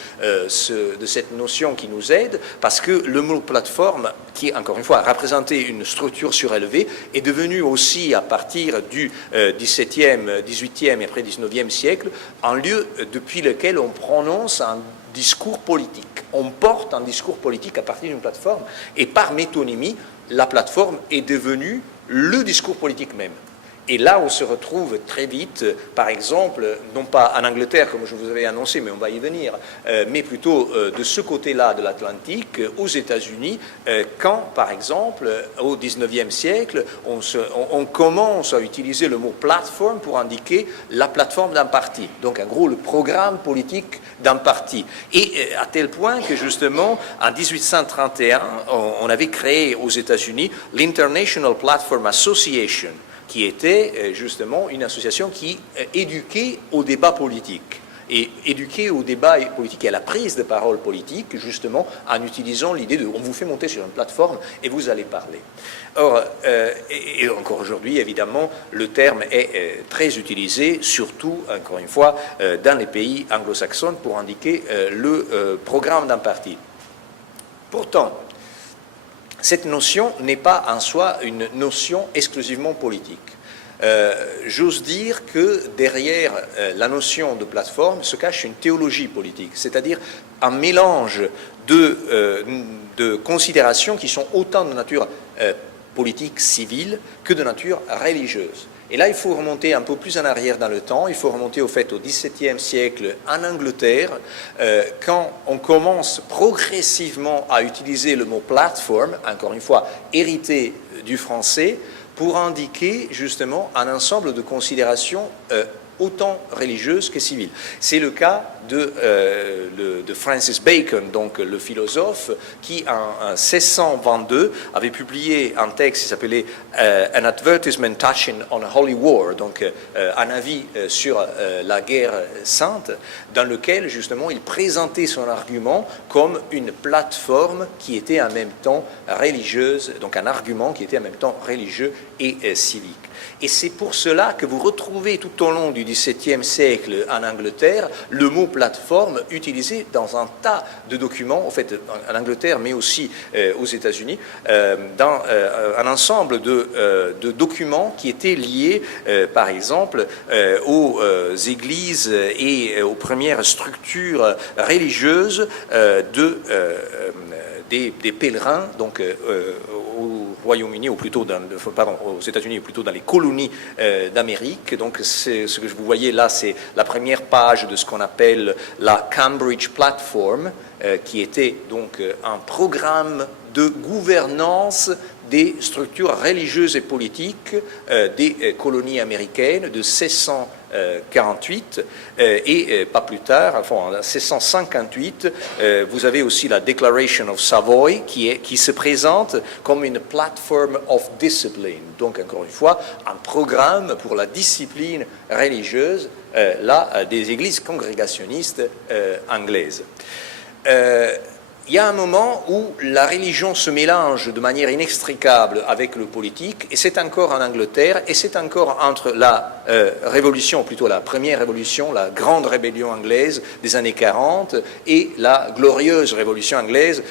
cette notion qui nous aide, parce que le mot plateforme, qui encore une fois représentait une structure surélevée, est devenu aussi à partir du XVIIe, XVIIIe et après XIXe siècle un lieu depuis lequel on prononce un discours politique. On porte un discours politique à partir d'une plateforme, et par métonymie, la plateforme est devenue le discours politique même. Et là, on se retrouve très vite, par exemple, non pas en Angleterre, comme je vous avais annoncé, mais on va y venir, mais plutôt de ce côté-là de l'Atlantique, aux États-Unis, quand, par exemple, au XIXe siècle, on commence à utiliser le mot plateforme pour indiquer la plateforme d'un parti. Donc, en gros, le programme politique d'un parti. Et à tel point que, justement, en 1831, on avait créé aux États-Unis l'International Platform Association, qui était justement une association qui éduquait au débat politique. Et éduquer au débat politique et à la prise de parole politique, justement, en utilisant l'idée de « on vous fait monter sur une plateforme et vous allez parler ». Or, et encore aujourd'hui, évidemment, le terme est très utilisé, surtout, encore une fois, dans les pays anglo-saxons pour indiquer le programme d'un parti. Pourtant, cette notion n'est pas en soi une notion exclusivement politique. J'ose dire que derrière la notion de plateforme se cache une théologie politique, c'est-à-dire un mélange de considérations qui sont autant de nature politique, civile, que de nature religieuse. Et là, il faut remonter un peu plus en arrière dans le temps, il faut remonter au fait au XVIIe siècle en Angleterre, quand on commence progressivement à utiliser le mot plateforme, encore une fois hérité du français, pour indiquer justement un ensemble de considérations autant religieuses que civiles. C'est le cas de Francis Bacon, donc le philosophe, qui en 1622 avait publié un texte qui s'appelait An Advertisement Touching on Holy War, donc un avis sur la guerre sainte, dans lequel justement il présentait son argument comme une plateforme qui était en même temps religieuse, donc un argument qui était en même temps religieux et civique. Et c'est pour cela que vous retrouvez tout au long du XVIIe siècle en Angleterre le mot plateforme utilisé dans un tas de documents, en fait en Angleterre mais aussi aux États-Unis, dans un ensemble de documents qui étaient liés par exemple aux églises et aux premières structures religieuses des pèlerins, donc au Royaume-Uni, ou plutôt aux États-Unis, ou plutôt dans les colonies d'Amérique. Donc ce que vous voyez là, c'est la première page de ce qu'on appelle la Cambridge Platform, qui était donc un programme de gouvernance des structures religieuses et politiques des colonies américaines de 1648 et pas plus tard, enfin en 1658, vous avez aussi la Declaration of Savoy qui se présente comme une platform of discipline. Donc encore une fois, un programme pour la discipline religieuse des églises congrégationnistes anglaises. il y a un moment où la religion se mélange de manière inextricable avec le politique, et c'est encore en Angleterre, et c'est encore entre la révolution, ou plutôt la première révolution, la grande rébellion anglaise des années 40, et la glorieuse révolution anglaise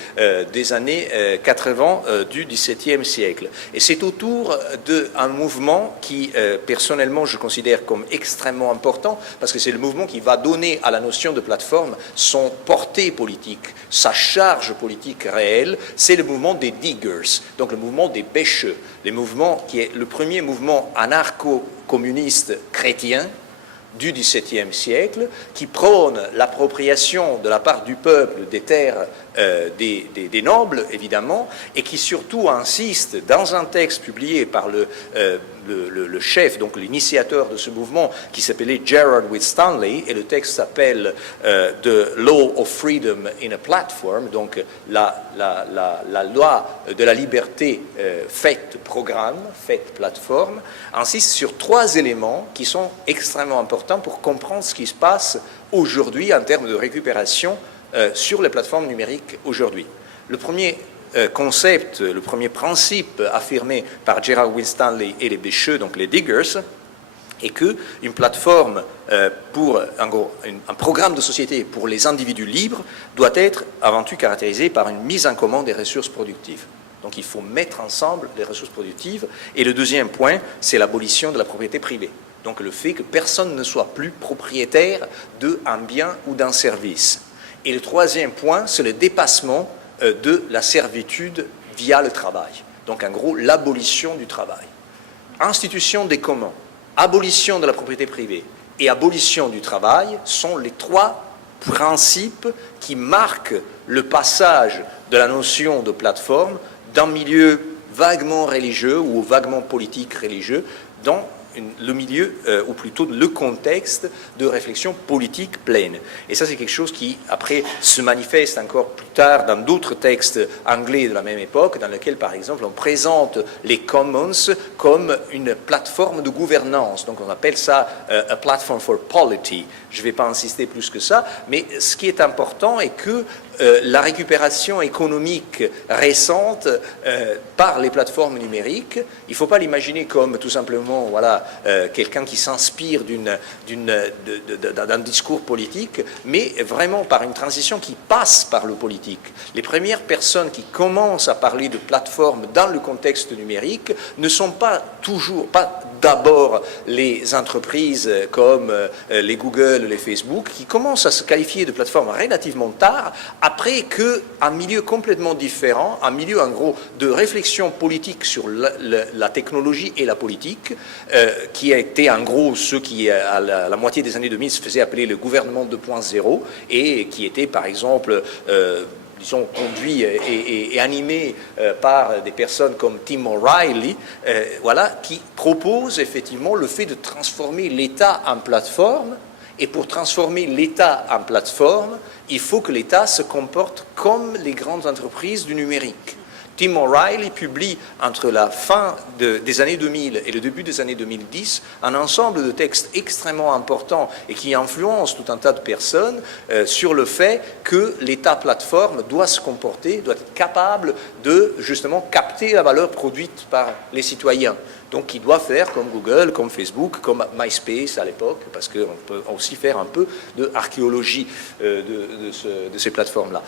des années 80 du XVIIe siècle. Et c'est autour d'un mouvement qui, personnellement, je considère comme extrêmement important, parce que c'est le mouvement qui va donner à la notion de plateforme son portée politique, sa charge politique réelle, c'est le mouvement des diggers, donc le mouvement des bêcheux, le mouvement qui est le premier mouvement anarcho-communiste chrétien du XVIIe siècle, qui prône l'appropriation de la part du peuple des terres des nobles, évidemment, et qui surtout insiste, dans un texte publié par le chef, donc l'initiateur de ce mouvement, qui s'appelait Gerard Winstanley, et le texte s'appelle The Law of Freedom in a Platform, donc la loi de la liberté faite programme, faite plateforme, insiste sur 3 éléments qui sont extrêmement importants pour comprendre ce qui se passe aujourd'hui en termes de récupération sur les plateformes numériques aujourd'hui. Le premier concept, le premier principe affirmé par Gerard Winstanley et les bêcheux, donc les diggers, est qu'une plateforme pour un programme de société pour les individus libres doit être avant tout caractérisé par une mise en commun des ressources productives. Donc il faut mettre ensemble les ressources productives. Et le deuxième point, c'est l'abolition de la propriété privée. Donc le fait que personne ne soit plus propriétaire d'un bien ou d'un service. Et le troisième point, c'est le dépassement de la servitude via le travail. Donc en gros, l'abolition du travail. Institution des communs, abolition de la propriété privée et abolition du travail sont les 3 principes qui marquent le passage de la notion de plateforme d'un milieu vaguement religieux ou vaguement politique religieux dans le milieu, ou plutôt le contexte de réflexion politique pleine. Et ça, c'est quelque chose qui, après, se manifeste encore plus tard dans d'autres textes anglais de la même époque, dans lesquels, par exemple, on présente les commons comme une plateforme de gouvernance. Donc, on appelle ça a platform for polity. Je ne vais pas insister plus que ça, mais ce qui est important est que la récupération économique récente par les plateformes numériques, il ne faut pas l'imaginer comme tout simplement quelqu'un qui s'inspire d'un discours politique, mais vraiment par une transition qui passe par le politique. Les premières personnes qui commencent à parler de plateformes dans le contexte numérique ne sont pas d'abord les entreprises comme les Google, les Facebook, qui commencent à se qualifier de plateformes relativement tard, après qu'un milieu complètement différent, un milieu en gros de réflexion politique sur la technologie et la politique, qui a été en gros ceux qui, à la moitié des années 2000, se faisaient appeler le gouvernement 2.0, et qui était par exemple disons, conduit et animé par des personnes comme Tim O'Reilly, qui propose effectivement le fait de transformer l'État en plateforme. Et pour transformer l'État en plateforme, il faut que l'État se comporte comme les grandes entreprises du numérique. Tim O'Reilly publie entre la fin des années 2000 et le début des années 2010 un ensemble de textes extrêmement importants et qui influencent tout un tas de personnes sur le fait que l'État plateforme doit se comporter, doit être capable de justement capter la valeur produite par les citoyens. Donc, il doit faire comme Google, comme Facebook, comme MySpace à l'époque, parce qu'on peut aussi faire un peu d'archéologie de ces plateformes-là.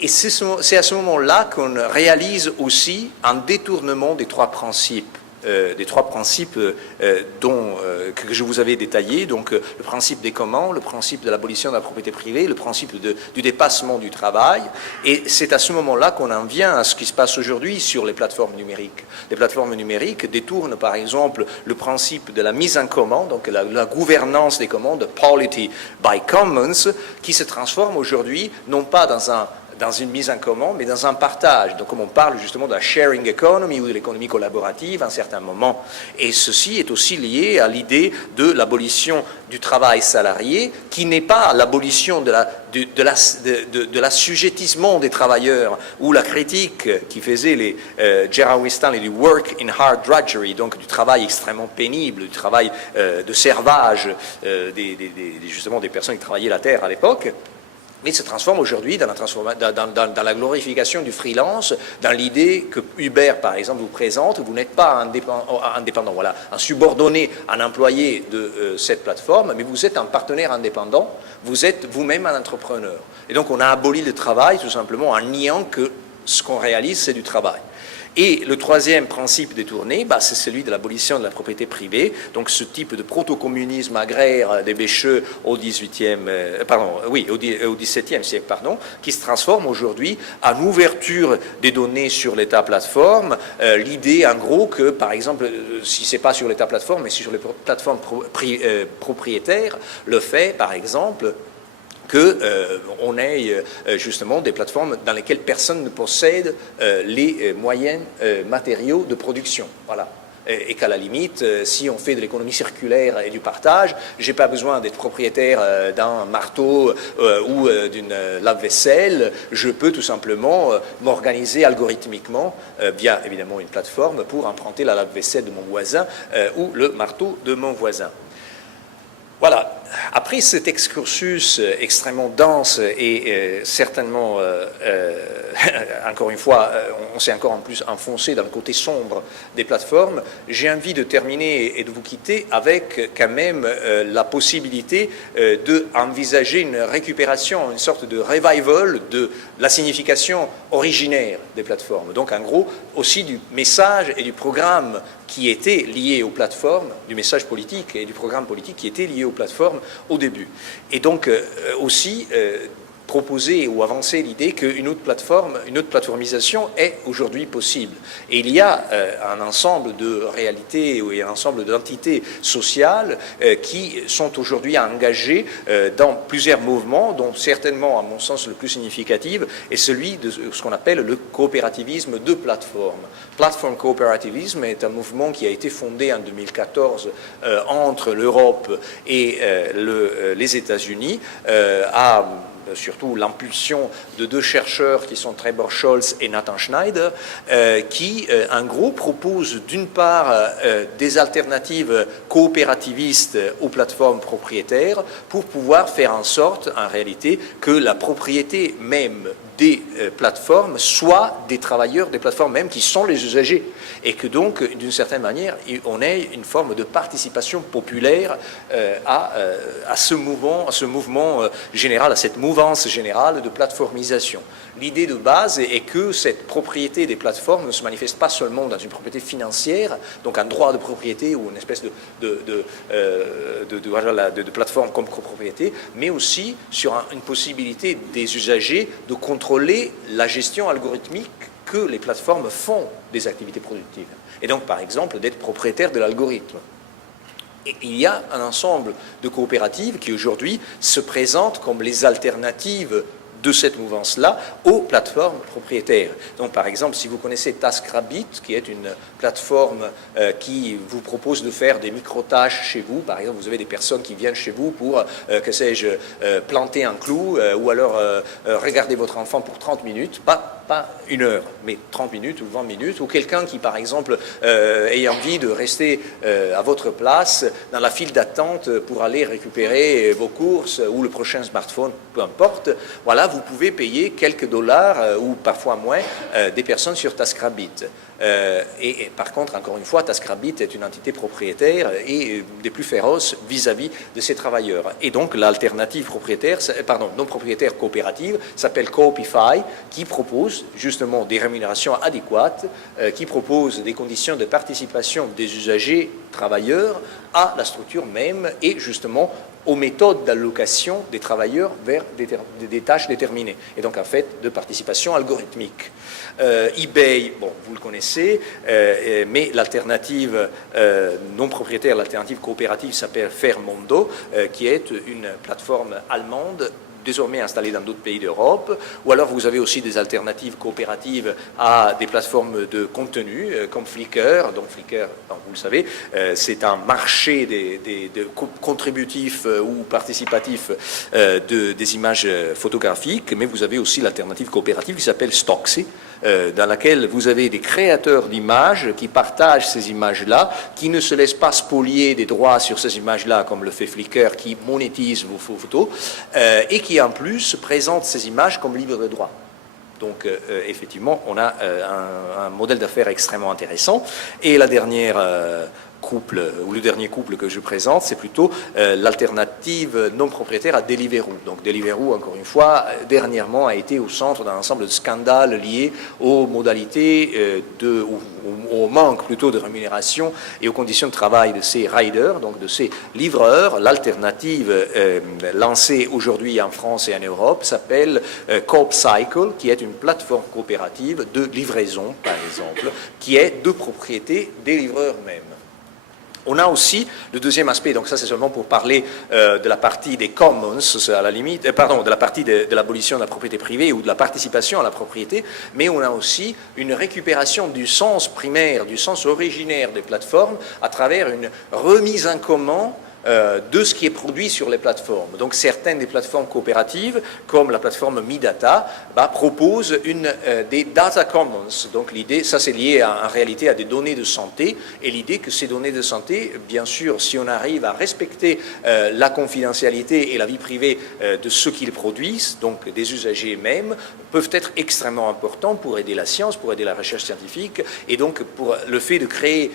Et c'est à ce moment-là qu'on réalise aussi un détournement des 3 principes. Que je vous avais détaillés, donc le principe des communs, le principe de l'abolition de la propriété privée, le principe du dépassement du travail, et c'est à ce moment-là qu'on en vient à ce qui se passe aujourd'hui sur les plateformes numériques. Les plateformes numériques détournent par exemple le principe de la mise en commun, donc la gouvernance des commandes, polity by commons, qui se transforme aujourd'hui non pas dans une mise en commun, mais dans un partage. Donc, comme on parle justement de la sharing economy ou de l'économie collaborative à un certain moment. Et ceci est aussi lié à l'idée de l'abolition du travail salarié, qui n'est pas l'abolition de l'assujettissement des travailleurs, ou la critique qui faisait Gerard Winstanley du work in hard drudgery, donc du travail extrêmement pénible, du travail de servage, justement des personnes qui travaillaient la terre à l'époque. mais se transforme aujourd'hui dans la glorification du freelance, dans l'idée que Uber, par exemple, vous présente, vous n'êtes pas indépendant, voilà, un subordonné, un employé de cette plateforme, mais vous êtes un partenaire indépendant, vous êtes vous-même un entrepreneur. Et donc on a aboli le travail tout simplement en niant que ce qu'on réalise, c'est du travail. Et le troisième principe détourné, c'est celui de l'abolition de la propriété privée, donc ce type de proto-communisme agraire des Bécheux au XVIIe siècle, qui se transforme aujourd'hui en ouverture des données sur l'état plateforme. L'idée, en gros, que, par exemple, si ce n'est pas sur l'état plateforme, mais sur les plateformes propriétaires, le fait, par exemple, qu'on ait justement des plateformes dans lesquelles personne ne possède les moyens matériaux de production. Voilà. Et qu'à la limite, si on fait de l'économie circulaire et du partage, je n'ai pas besoin d'être propriétaire d'un marteau ou d'une lave-vaisselle, je peux tout simplement m'organiser algorithmiquement via évidemment une plateforme pour emprunter la lave-vaisselle de mon voisin ou le marteau de mon voisin. Voilà. Après cet excursus extrêmement dense et certainement, encore une fois, on s'est encore en plus enfoncé dans le côté sombre des plateformes, j'ai envie de terminer et de vous quitter avec quand même la possibilité d'envisager une récupération, une sorte de revival de la signification originaire des plateformes. Donc en gros, aussi du message et du programme qui étaient liés aux plateformes, du message politique et du programme politique qui étaient liés aux plateformes au début. Et donc aussi proposer ou avancer l'idée qu'une autre plateforme, une autre plateformisation est aujourd'hui possible. Et il y a un ensemble de réalités ou un ensemble d'entités sociales qui sont aujourd'hui engagées dans plusieurs mouvements, dont certainement, à mon sens, le plus significatif est celui de ce qu'on appelle le coopérativisme de plateforme. Platform Cooperativism est un mouvement qui a été fondé en 2014 entre l'Europe et les États-Unis à surtout l'impulsion de deux chercheurs qui sont Trevor Scholz et Nathan Schneider, qui, en gros, proposent d'une part des alternatives coopérativistes aux plateformes propriétaires pour pouvoir faire en sorte, en réalité, que la propriété même des plateformes soit des travailleurs des plateformes même qui sont les usagers et que donc, d'une certaine manière, on ait une forme de participation populaire à ce mouvement général, à cette mouvance générale de plateformisation. L'idée de base est que cette propriété des plateformes ne se manifeste pas seulement dans une propriété financière, donc un droit de propriété ou une espèce de plateforme comme copropriété, mais aussi sur une possibilité des usagers de contrôler la gestion algorithmique que les plateformes font des activités productives. Et donc, par exemple, d'être propriétaire de l'algorithme. Et il y a un ensemble de coopératives qui aujourd'hui se présentent comme les alternatives de cette mouvance-là aux plateformes propriétaires. Donc, par exemple, si vous connaissez TaskRabbit, qui est une plateforme qui vous propose de faire des micro-tâches chez vous, par exemple, vous avez des personnes qui viennent chez vous pour, que sais-je, planter un clou ou alors regarder votre enfant pour 30 minutes, pas une heure, mais 30 minutes ou 20 minutes, ou quelqu'un qui, par exemple, ait envie de rester à votre place dans la file d'attente pour aller récupérer vos courses ou le prochain smartphone, peu importe, voilà, vous pouvez payer quelques dollars ou parfois moins des personnes sur TaskRabbit. Et par contre, encore une fois, TaskRabbit est une entité propriétaire et des plus féroces vis-à-vis de ses travailleurs. Et donc, l'alternative non propriétaire coopérative s'appelle Coopify, qui propose justement des rémunérations adéquates, qui propose des conditions de participation des usagers travailleurs à la structure même et justement aux méthodes d'allocation des travailleurs vers des tâches déterminées, et donc en fait de participation algorithmique. eBay, bon, vous le connaissez, mais l'alternative non propriétaire, l'alternative coopérative s'appelle Fairmondo, qui est une plateforme allemande désormais installés dans d'autres pays d'Europe, ou alors vous avez aussi des alternatives coopératives à des plateformes de contenu comme Flickr. Donc Flickr, vous le savez, c'est un marché des contributifs ou participatifs des images photographiques, mais vous avez aussi l'alternative coopérative qui s'appelle Stocksy, dans laquelle vous avez des créateurs d'images qui partagent ces images-là, qui ne se laissent pas spolier des droits sur ces images-là, comme le fait Flickr, qui monétise vos photos, et qui qui en plus présente ces images comme libres de droit. Donc, effectivement, on a un modèle d'affaires extrêmement intéressant. Et la dernière le dernier couple que je présente, c'est plutôt l'alternative non propriétaire à Deliveroo. Donc Deliveroo, encore une fois, dernièrement a été au centre d'un ensemble de scandales liés aux modalités au manque plutôt de rémunération et aux conditions de travail de ces riders, donc de ces livreurs. L'alternative lancée aujourd'hui en France et en Europe s'appelle CoopCycle, qui est une plateforme coopérative de livraison, par exemple, qui est de propriété des livreurs mêmes. On a aussi le deuxième aspect, donc ça c'est seulement pour parler de la partie des commons, à la limite, de la partie de l'abolition de la propriété privée ou de la participation à la propriété, mais on a aussi une récupération du sens primaire, du sens originaire des plateformes à travers une remise en commun de ce qui est produit sur les plateformes. Donc certaines des plateformes coopératives, comme la plateforme MeData, proposent des data commons. Donc l'idée, ça c'est lié en réalité à des données de santé, et l'idée que ces données de santé, bien sûr, si on arrive à respecter la confidentialité et la vie privée de ceux qui les produisent, donc des usagers même, peuvent être extrêmement importants pour aider la science, pour aider la recherche scientifique, et donc pour le fait de créer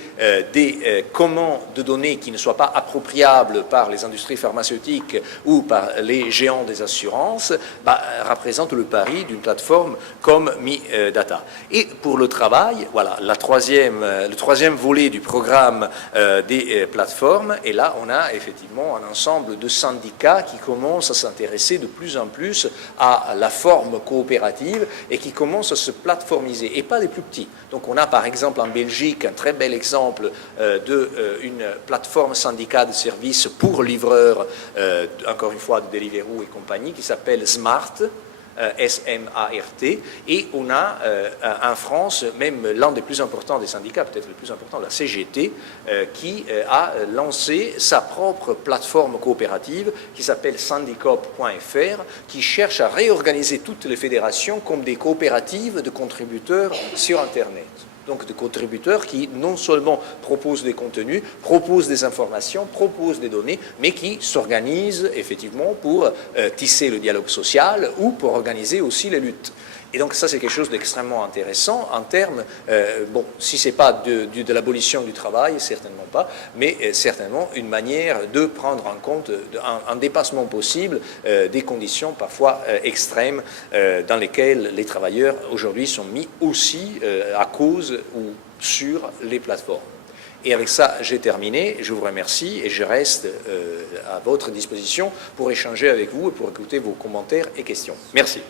des communs de données qui ne soient pas appropriables par les industries pharmaceutiques ou par les géants des assurances, représente le pari d'une plateforme comme MeData. Et pour le travail, voilà, le troisième volet du programme des plateformes, et là on a effectivement un ensemble de syndicats qui commencent à s'intéresser de plus en plus à la forme coopérative et qui commencent à se plateformiser, et pas les plus petits. Donc on a par exemple en Belgique un très bel exemple d'une plateforme syndicale de services pour livreurs, encore une fois de Deliveroo et compagnie, qui s'appelle SMART, S-M-A-R-T, et on a en France même l'un des plus importants des syndicats, peut-être le plus important, la CGT, qui a lancé sa propre plateforme coopérative qui s'appelle syndicop.fr, qui cherche à réorganiser toutes les fédérations comme des coopératives de contributeurs sur Internet. Donc de contributeurs qui non seulement proposent des contenus, proposent des informations, proposent des données, mais qui s'organisent effectivement pour tisser le dialogue social ou pour organiser aussi les luttes. Et donc ça c'est quelque chose d'extrêmement intéressant en termes, si ce n'est pas de l'abolition du travail, certainement pas, mais certainement une manière de prendre en compte un dépassement possible des conditions parfois extrêmes dans lesquelles les travailleurs aujourd'hui sont mis aussi à cause ou sur les plateformes. Et avec ça, j'ai terminé. Je vous remercie et je reste à votre disposition pour échanger avec vous et pour écouter vos commentaires et questions. Merci.